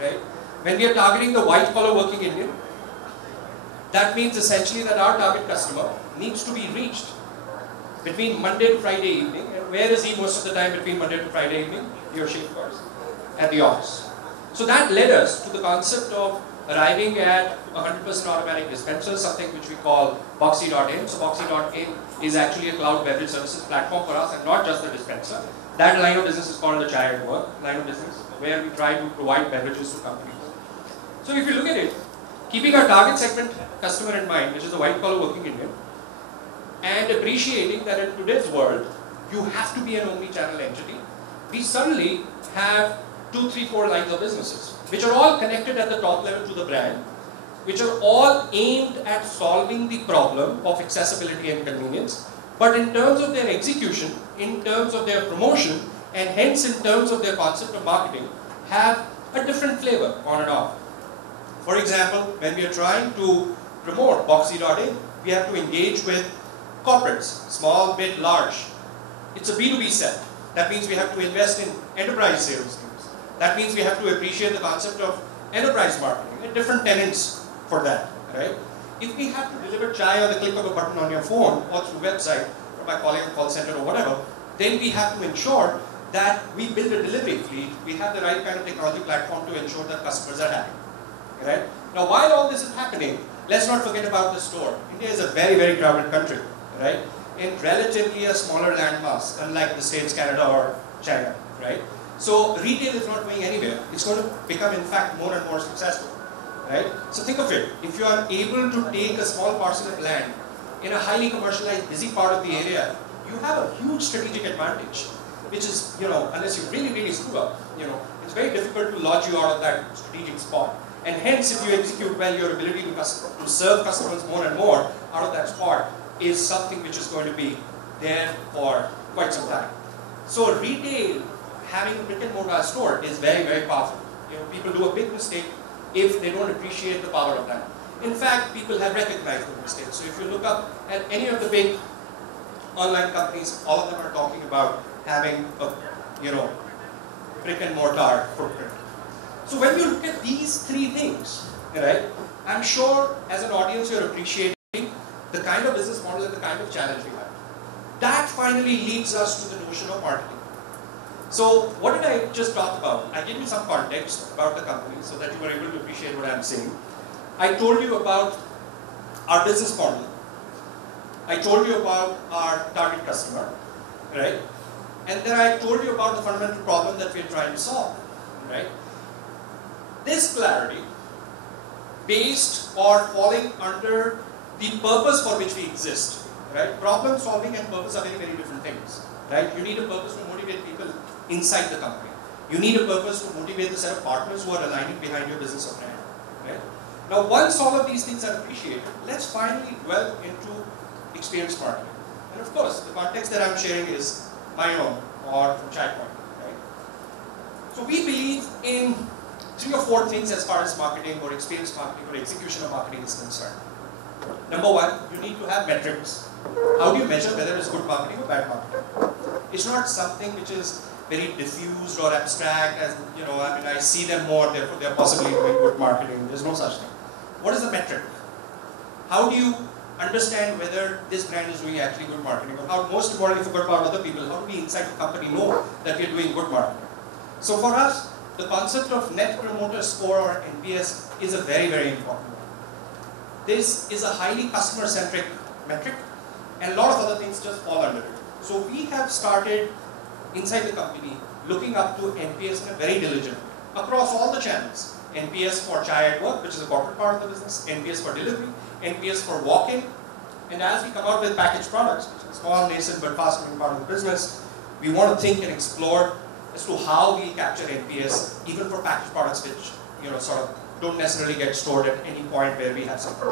right? When we are targeting the white collar working Indian, that means essentially that our target customer needs to be reached between Monday to Friday evening. And where is he most of the time between Monday to Friday evening? He or she, of course, at the office. So that led us to the concept of arriving at 100% automatic dispenser, something which we call Boxy.in. So Boxy.in is actually a cloud beverage services platform for us, and not just the dispenser. That line of business is called the Chai at Work line of business, where we try to provide beverages to companies. So if you look at it, keeping our target segment customer in mind, which is the white collar working Indian, and appreciating that in today's world, you have to be an omni-channel entity, we suddenly have 2, 3, 4 lines of businesses, which are all connected at the top level to the brand, which are all aimed at solving the problem of accessibility and convenience, but in terms of their execution, in terms of their promotion, and hence in terms of their concept of marketing, have a different flavor on and off. For example, when we are trying to promote Boxy.in, we have to engage with corporates, small, mid, large. It's a B2B set. That means we have to invest in enterprise sales teams. That means we have to appreciate the concept of enterprise marketing and different tenants for that, right? If we have to deliver chai on the click of a button on your phone or through website or by calling a call center or whatever, then we have to ensure that we build a delivery fleet. We have the right kind of technology platform to ensure that customers are happy, right? Now, while all this is happening, let's not forget about the store. India is a very, very crowded country, right? In relatively a smaller landmass, unlike the States, Canada, or China, right? So retail is not going anywhere. It's going to become, in fact, more and more successful, right? So think of it. If you are able to take a small parcel of land in a highly commercialized, busy part of the area, you have a huge strategic advantage, which is, unless you really, really screw up, it's very difficult to lodge you out of that strategic spot. And hence, if you execute well, your ability to serve customers more and more out of that spot is something which is going to be there for quite some time. So retail, having a brick and mortar store is very, very powerful. People do a big mistake if they don't appreciate the power of that. In fact, people have recognized the mistake. So if you look up at any of the big online companies, all of them are talking about having a, brick and mortar footprint. So when you look at these 3 things, right, I'm sure as an audience you're appreciating the kind of business model and the kind of challenge we have. That finally leads us to the notion of marketing. So what did I just talk about? I gave you some context about the company so that you were able to appreciate what I'm saying. I told you about our business model. I told you about our target customer, right? And then I told you about the fundamental problem that we're trying to solve, right? This clarity, based or falling under the purpose for which we exist, right? Problem solving and purpose are very, very different things, right? You need a purpose to motivate people inside the company. You need a purpose to motivate the set of partners who are aligning behind your business or brand, right? Now, once all of these things are appreciated, let's finally dwell into experience marketing. And of course, the context that I'm sharing is my own or from Chatpoint, right? So we believe in 3 or 4 things as far as marketing or experience marketing or execution of marketing is concerned. Number 1, you need to have metrics. How do you measure whether it's good marketing or bad marketing? It's not something which is very diffused or abstract as, I see them more, therefore they're possibly doing good marketing. There's no such thing. What is the metric? How do you understand whether this brand is doing actually good marketing? Or how, most importantly, forget about other people, how do we inside the company know that we're doing good marketing? So for us, the concept of Net Promoter Score or NPS is a very, very important one. This is a highly customer-centric metric, and a lot of other things just fall under it. So we have started inside the company looking up to NPS in a very diligent way across all the channels. NPS for Chai at Work, which is a corporate part of the business, NPS for delivery, NPS for walk-in, and as we come out with packaged products, which is a small, nascent, but fast-moving part of the business, we want to think and explore as to how we capture NPS even for packaged products which sort of don't necessarily get stored at any point where we have something.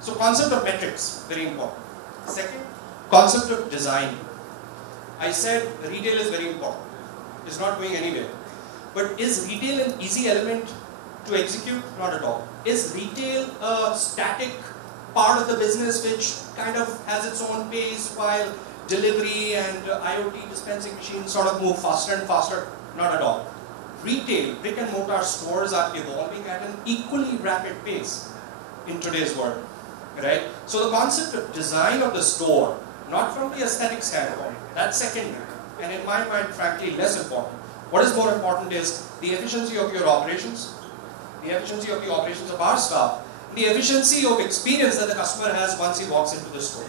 So concept of metrics, very important. Second, concept of design. I said retail is very important. It's not going anywhere. But is retail an easy element to execute? Not at all. Is retail a static part of the business which kind of has its own pace while delivery and IoT dispensing machines sort of move faster and faster? Not at all. retail, brick and mortar stores are evolving at an equally rapid pace in today's world, right? So the concept of design of the store, not from the aesthetic standpoint, that's secondary, and in my mind, frankly, less important. What is more important is the efficiency of your operations, the efficiency of the operations of our staff, the efficiency of experience that the customer has once he walks into the store.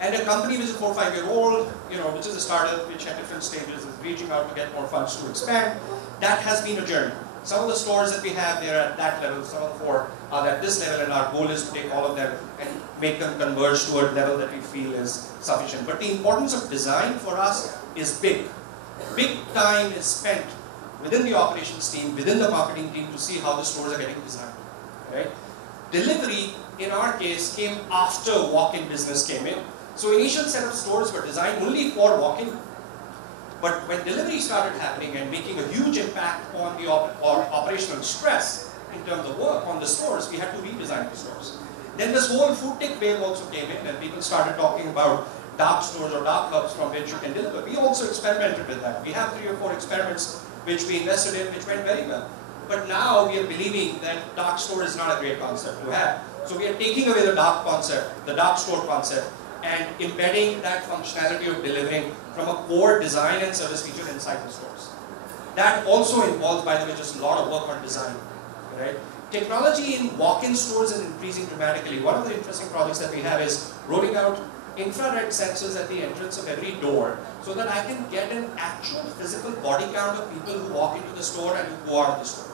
And a company which is 4 or 5 year old, which is a startup which at different stages is reaching out to get more funds to expand, that has been a journey. Some of the stores that we have, they're at that level, some of the 4 are at this level, and our goal is to take all of them and make them converge to a level that we feel is sufficient. But the importance of design for us is big. Big time is spent within the operations team, within the marketing team to see how the stores are getting designed. Right? Delivery, in our case, came after walk-in business came in. So initial set of stores were designed only for walk-in. But when delivery started happening and making a huge impact on the operational stress in terms of work on the stores, we had to redesign the stores. Then this whole food tech wave also came in, and people started talking about dark stores or dark hubs from which you can deliver. We also experimented with that. We have 3 or 4 experiments which we invested in, which went very well. But now we are believing that dark store is not a great concept to have. So we are taking away the dark concept, the dark store concept, and embedding that functionality of delivering from a core design and service feature inside the stores. That also involves, by the way, just a lot of work on design. Right? Technology in walk-in stores is increasing dramatically. One of the interesting projects that we have is rolling out infrared sensors at the entrance of every door so that I can get an actual physical body count of people who walk into the store and who go out of the store.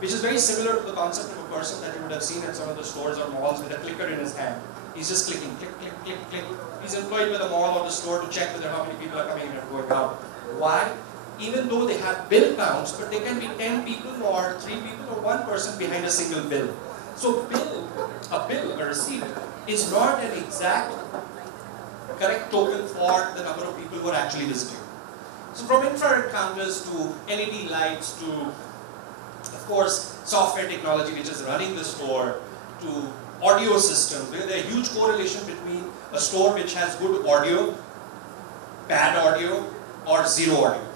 Which is very similar to the concept of a person that you would have seen in some of the stores or malls with a clicker in his hand. He's just clicking, click, click, click, click. He's employed by the mall or the store to check whether how many people are coming in and going out. Why? Even though they have bill counts, but they can be 10 people or 3 people or 1 person behind a single bill. So a receipt, is not an exact correct token for the number of people who are actually visiting. So from infrared counters to LED lights to, of course, software technology which is running the store, to audio systems. There's a huge correlation between a store which has good audio, bad audio, or zero audio,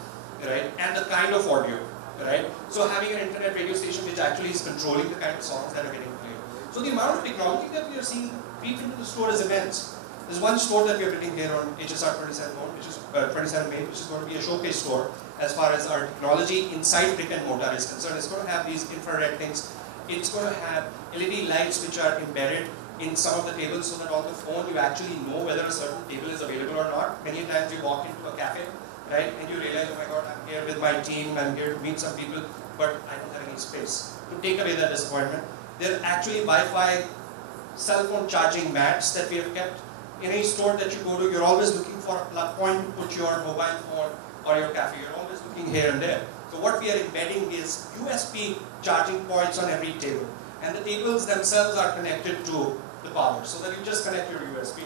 right? And the kind of audio, right? So having an internet radio station which actually is controlling the kind of songs that are getting played. So the amount of technology that we are seeing creep into the store is immense. There's one store that we are building here on HSR 27 Main, which is going to be a showcase store as far as our technology inside brick and mortar is concerned. It's going to have these infrared things. It's going to have LED lights which are embedded in some of the tables so that on the phone you actually know whether a certain table is available or not. Many times you walk into a cafe, right, and you realize, oh my god, I'm here with my team, I'm here to meet some people, but I don't have any space. To take away that disappointment, there are actually Wi-Fi cell phone charging mats that we have kept. In any store that you go to, you're always looking for a plug point to put your mobile phone or your cafe. You're always looking here and there. So what we are embedding is USB charging points on every table. And the tables themselves are connected to the power, so that you just connect your USB.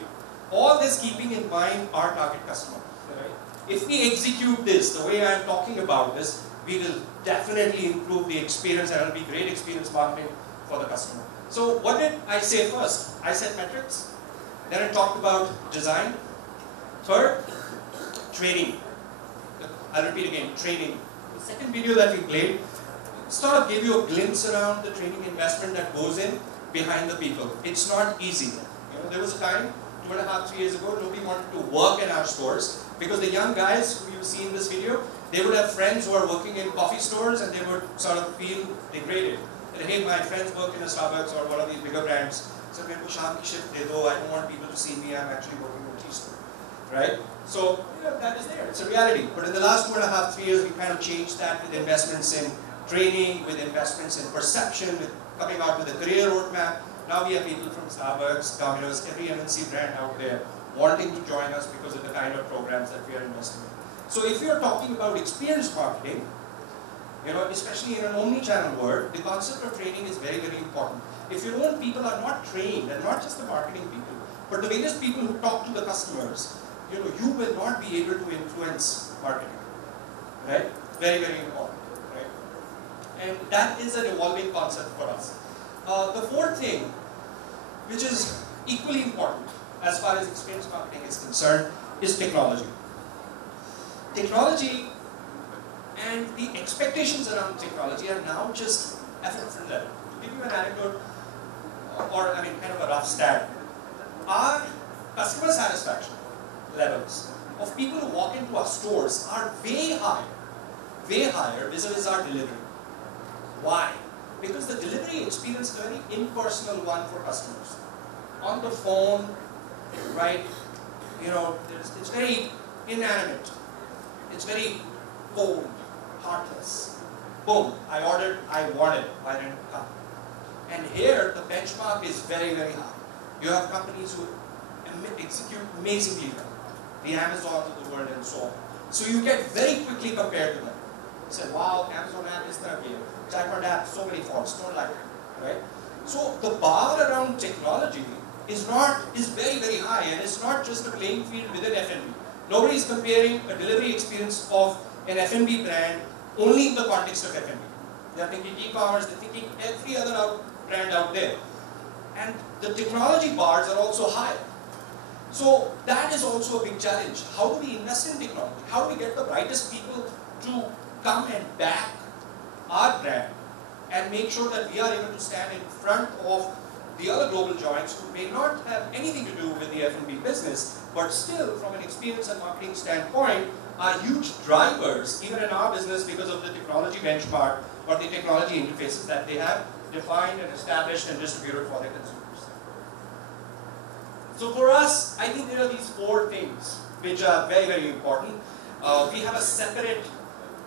All this keeping in mind our target customer. Right? If we execute this the way I'm talking about this, we will definitely improve the experience and it will be great experience marketing for the customer. So what did I say first? I said metrics. Then I talked about design. Third, training. I'll repeat again, training. The second video that we played sort of gave you a glimpse around the training investment that goes in behind the people. It's not easy. There was a time, 2.5, 3 years ago, nobody wanted to work in our stores because the young guys who you see in this video, they would have friends who are working in coffee stores and they would sort of feel degraded. That, hey, my friends work in a Starbucks or one of these bigger brands. So I don't want people to see me, I'm actually working in a tea store. Right? So, that is there, it's a reality. But in the last 2.5, 3 years, we kind of changed that with investments in training, with investments in perception, with coming out with a career roadmap. Now we have people from Starbucks, Domino's, every MNC brand out there wanting to join us because of the kind of programs that we are investing in. So if you're talking about experience marketing, especially in an omni-channel world, the concept of training is very, very important. If your own people are not trained, and not just the marketing people, but the various people who talk to the customers, you will not be able to influence marketing. Right? Very, very important. And that is an evolving concept for us. The fourth thing, which is equally important as far as experience marketing is concerned, is technology. Technology, And the expectations around technology are now just at a different level. To give you an anecdote, or I mean kind of a rough stat, our customer satisfaction levels of people who walk into our stores are way higher vis-a-vis our delivery. Why? Because the delivery experience is a very impersonal one for customers. On the phone, right, you know, it's very inanimate. It's very cold, heartless. Boom, I ordered, I want it, why didn't it come? And here, the benchmark is very, very high. You have companies who execute amazingly well. The Amazons of the world and so on. So you get very quickly compared to them. You say, wow, Amazon app is there here. Jacquard app, so many faults, don't like it, right? So the bar around technology is very, very high, and it's not just a playing field within F&B. Nobody is comparing a delivery experience of an F&B brand only in the context of F&B. They are thinking e-commerce, they're thinking every other brand out there. And the technology bars are also high. So that is also a big challenge. How do we invest in technology? How do we get the brightest people to come and back our brand and make sure that we are able to stand in front of the other global giants who may not have anything to do with the F&B business, but still from an experience and marketing standpoint are huge drivers even in our business because of the technology benchmark or the technology interfaces that they have defined and established and distributed for their consumers. So for us, I think there are these four things which are very, very important. We have a separate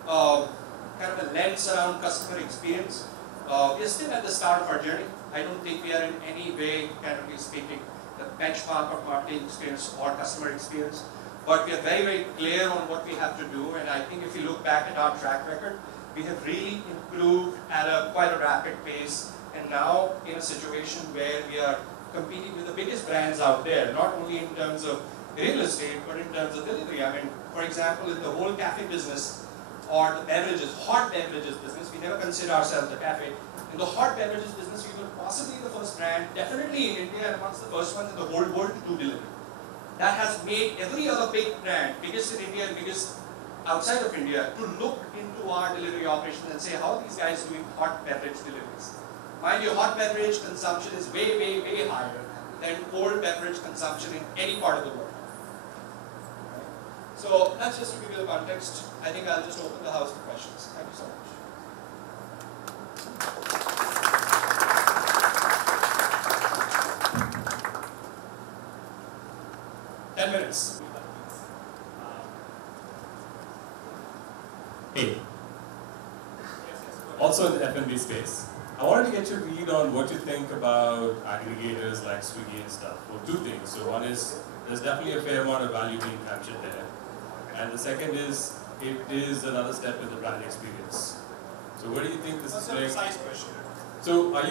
kind of a lens around customer experience. We are still at the start of our journey. I don't think we are in any way, candidly speaking, the benchmark of marketing experience or customer experience. But we are very, very clear on what we have to do. And I think if you look back at our track record, we have really improved at quite a rapid pace. And now in a situation where we are competing with the biggest brands out there, not only in terms of real estate, but in terms of delivery. I mean, for example, in the whole cafe business, or the beverages, hot beverages business, we never consider ourselves a cafe. In the hot beverages business, we were possibly the first brand, definitely in India, and amongst the first ones in the whole world to do delivery. That has made every other big brand, biggest in India and biggest outside of India, to look into our delivery operations and say, how are these guys doing hot beverage deliveries? Mind you, hot beverage consumption is way, way, way higher than cold beverage consumption in any part of the world. So that's just to give you the context. I think I'll just open the house for questions. Thank you so much. Minutes. Hey. Also in the F&B space, I wanted to get your read on what you think about aggregators like Swiggy and stuff. Well, two things. So one is, there's definitely a fair amount of value being captured there. And the second is, it is another step in the brand experience. So what do you think this is going? That's a precise question. So are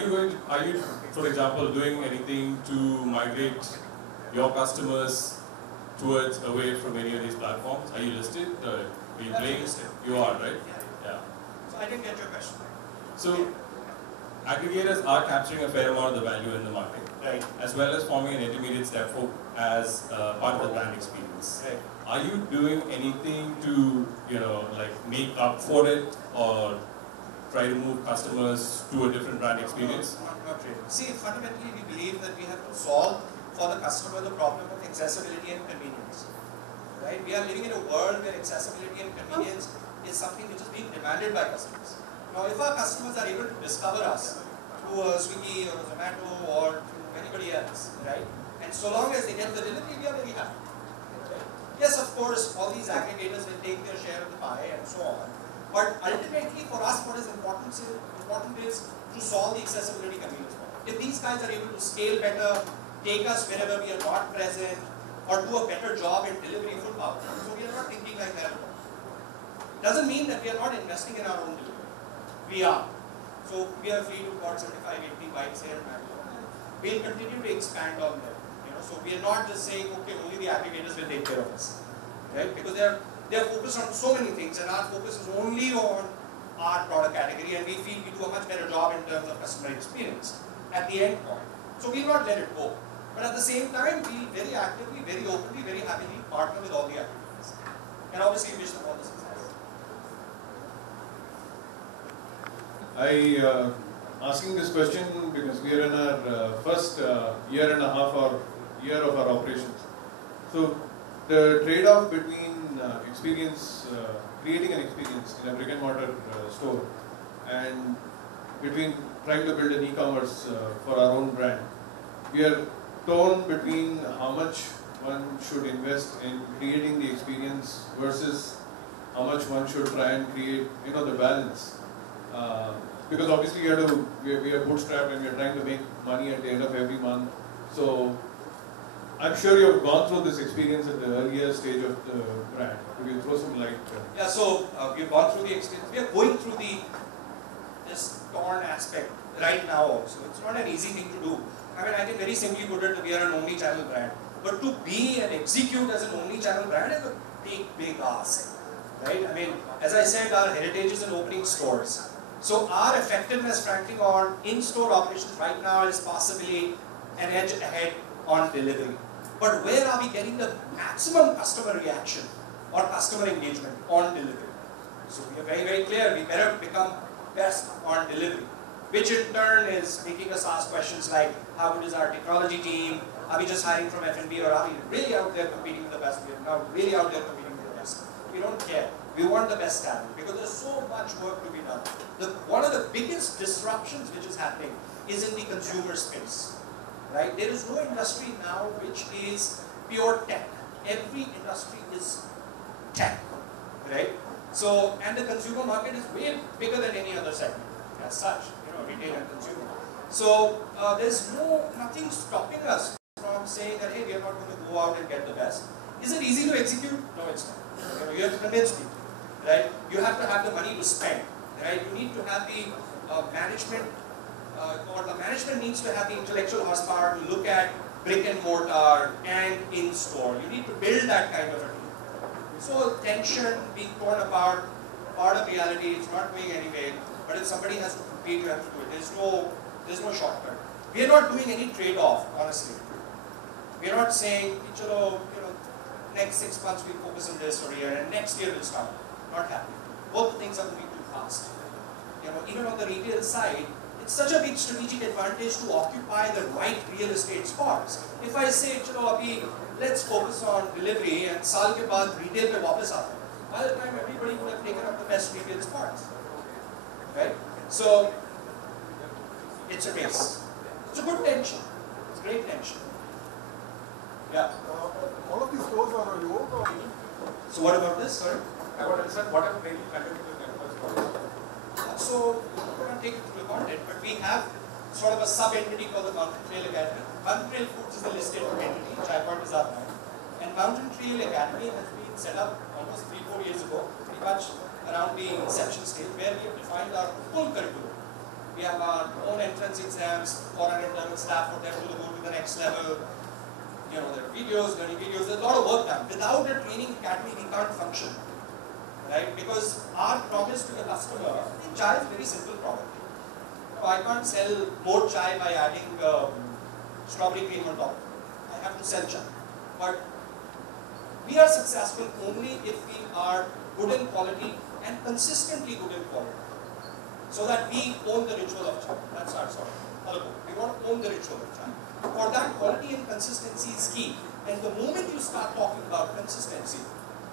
you, for example, doing anything to migrate your customers towards away from any of these platforms? Are you listed? Are you playing? You are, right? Yeah. So I didn't get your question. So aggregators are capturing a fair amount of the value in the market, right? As well as forming an intermediate step for as part of the brand experience. Right. Are you doing anything to, like make up for it or try to move customers to a different brand experience? Not really. See, fundamentally, we believe that we have to solve for the customer the problem of accessibility and convenience. Right? We are living in a world where accessibility and convenience is something which is being demanded by customers. Now, if our customers are able to discover us through a Swiggy or a Zomato or through anybody else, right? And so long as they get the delivery, we are very happy. Right? Yes, of course, all these aggregators will take their share of the pie and so on. But ultimately, for us, what is important is to solve the accessibility convenience problem. If these guys are able to scale better, take us wherever we are not present, or do a better job in delivery full power. So we are not thinking like that at all. Doesn't mean that we are not investing in our own delivery. We are. So we are free to about 75, 80 bikes here in Bangalore. We'll continue to expand on them. So we are not just saying, okay, only the aggregators will take care of us. Right? Because they are focused on so many things, and our focus is only on our product category, and we feel we do a much better job in terms of customer experience at the end point. So we'll not let it go. But at the same time, we very actively, very openly, very happily partner with all the aggregators. And obviously wish them all the success. Asking this question because we are in our first year and a half or year of our operations. So the trade-off between creating an experience in a brick and mortar store and between trying to build an e-commerce for our own brand, we are torn between how much one should invest in creating the experience versus how much one should try and create, the balance. Because obviously we are bootstrapped and we are trying to make money at the end of every month. So I'm sure you have gone through this experience at the earlier stage of the brand. Could you throw some light? Yeah, so we've gone through the experience. We are going through this torn aspect right now also. It's not an easy thing to do. I mean, I can very simply put it, we are an omni-channel brand. But to be and execute as an omni-channel brand is a big ask. Right? I mean, as I said, our heritage is in opening stores. So our effectiveness, frankly, on in-store operations right now is possibly an edge ahead on delivery. But where are we getting the maximum customer reaction or customer engagement on delivery? So we are very clear, we better become best on delivery, which in turn is making us ask questions like, how good is our technology team? Are we just hiring from F&B, or are we really out there competing with the best? We are now really out there competing with the best. We don't care. We want the best talent because there's so much work to be done. One of the biggest disruptions which is happening is in the consumer space. Right? There is no industry now which is pure tech. Every industry is tech. Right? So, and the consumer market is way bigger than any other segment as such, retail and consumer. So, there's nothing stopping us from saying that, hey, we are not going to go out and get the best. Is it easy to execute? No, it's not. You have to convince people. Right? You have to have the money to spend. Right? You need to have the management, or the management needs to have the intellectual horsepower to look at brick and mortar and in-store. You need to build that kind of a team. So tension, being torn apart, part of reality, it's not going anywhere. But if somebody has to compete, you have to do it. There's no shortcut. We are not doing any trade-off, honestly. We are not saying, next 6 months we focus on this or year, and next year we'll start. Not happening. Both things are moving too fast. Even on the retail side, it's such a big strategic advantage to occupy the right real estate spots. If I say, let's focus on delivery and saal ke baad retail pe wapas aate hain, by the time everybody would have taken up the best retail spots. Right? So, it's a race. It's a good tension. It's great tension. Yeah. All of these stores are your own. So what about this? Sorry? I want to understand what are making content with the stores. So, we're going to take it through the content, but we have sort of a sub-entity called the Mountain Trail Academy. Mountain Trail Foods is the listed entity, Tripod is our brand. And Mountain Trail Academy has been set up almost 3-4 years ago, pretty much around the inception stage, where we have defined our full curriculum. We have our own entrance exams, 400 level staff for them to go to the next level. There are videos, learning videos, there's a lot of work done. Without a training academy, we can't function. Right? Because our promise to the customer, chai is a very simple product. I can't sell more chai by adding strawberry cream on top. I have to sell chai. But we are successful only if we are good in quality and consistently good in quality. So that we own the ritual of chai. That's our sort of. We want to own the ritual of chai. For that, quality and consistency is key. And the moment you start talking about consistency,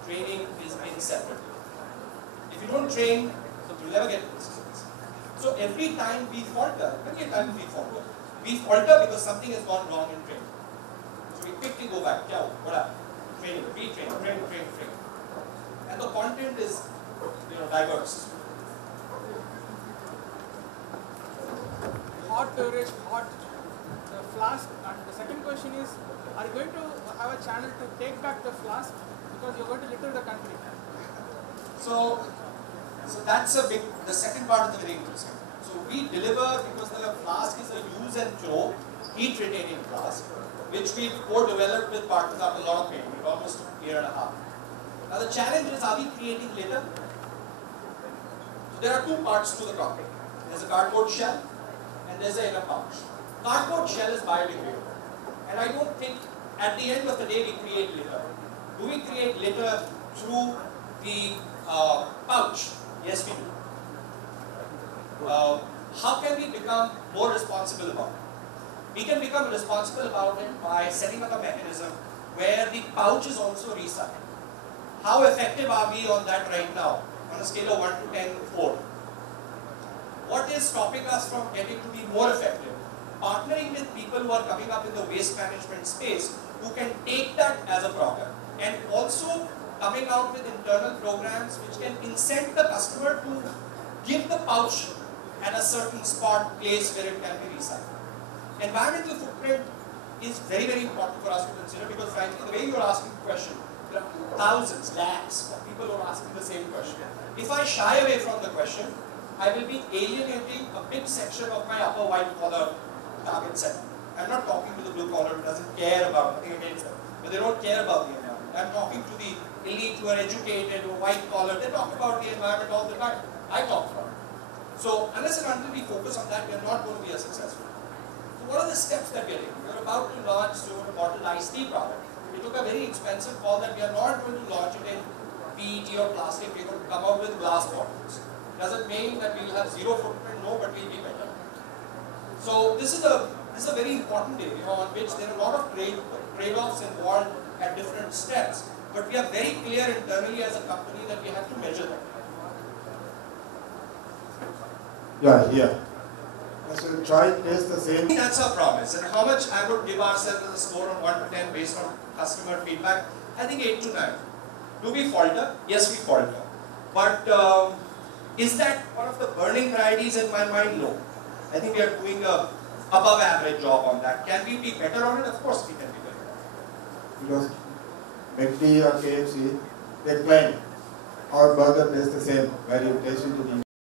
training is inseparable. If you don't train, you'll never get consistency. So every time we falter, we falter because something has gone wrong in training. So we quickly go back. What happened? Training, train. And the content is, diverse. Hot beverage, hot flask. And the second question is, are you going to have a channel to take back the flask because you're going to litter the country? So that's the second part is very interesting. So we deliver because the flask is a use and throw heat retaining flask, which we've co-developed with partners after a lot of training, almost a year and a half. Now the challenge is, are we creating litter? So there are two parts to the topic. There's a cardboard shell and there's an inner pouch. Cardboard shell is biodegradable. And I don't think at the end of the day we create litter. Do we create litter through the pouch? Yes, we do. how can we become more responsible about it? We can become responsible about it by setting up a mechanism where the pouch is also recycled. How effective are we on that right now? On a scale of 1 to 10, 4. What is stopping us from getting to be more effective? Partnering with people who are coming up in the waste management space who can take that as a problem, and also coming out with internal programs which can incent the customer to give the pouch at a certain spot, place where it can be recycled. Environmental footprint is very, very important for us to consider, because frankly, the way you are asking the question, there are thousands, lakhs of people who are asking the same question. If I shy away from the question, I will be alienating a big section of my upper white collar target set. I'm not talking to the blue collar who doesn't care about, nothing against them, but they don't care about the environment. I'm talking to the elite who are educated, who are white collar, they talk about the environment all the time. I talk about it. So unless and until we focus on that, we are not going to be as successful. So what are the steps that we are taking? We are about to launch soon a bottled iced tea product. We took a very expensive call that we are not going to launch it in PET or plastic. We are going to come out with glass bottles. Does it mean that we will have zero footprint? No, but we will be better. So this is a very important area on which there are a lot of trade-offs involved at different steps. But we are very clear internally as a company that we have to measure that. Yeah. So try test the same. That's our promise. And how much I would give ourselves as a score on 1 to 10 based on customer feedback? I think 8 to 9. Do we falter? Yes, we falter. But is that one of the burning priorities in my mind? No. I think we are doing a above average job on that. Can we be better on it? Of course we can be better. Because McD or KFC, they claim our burger tastes the same, where you taste it to be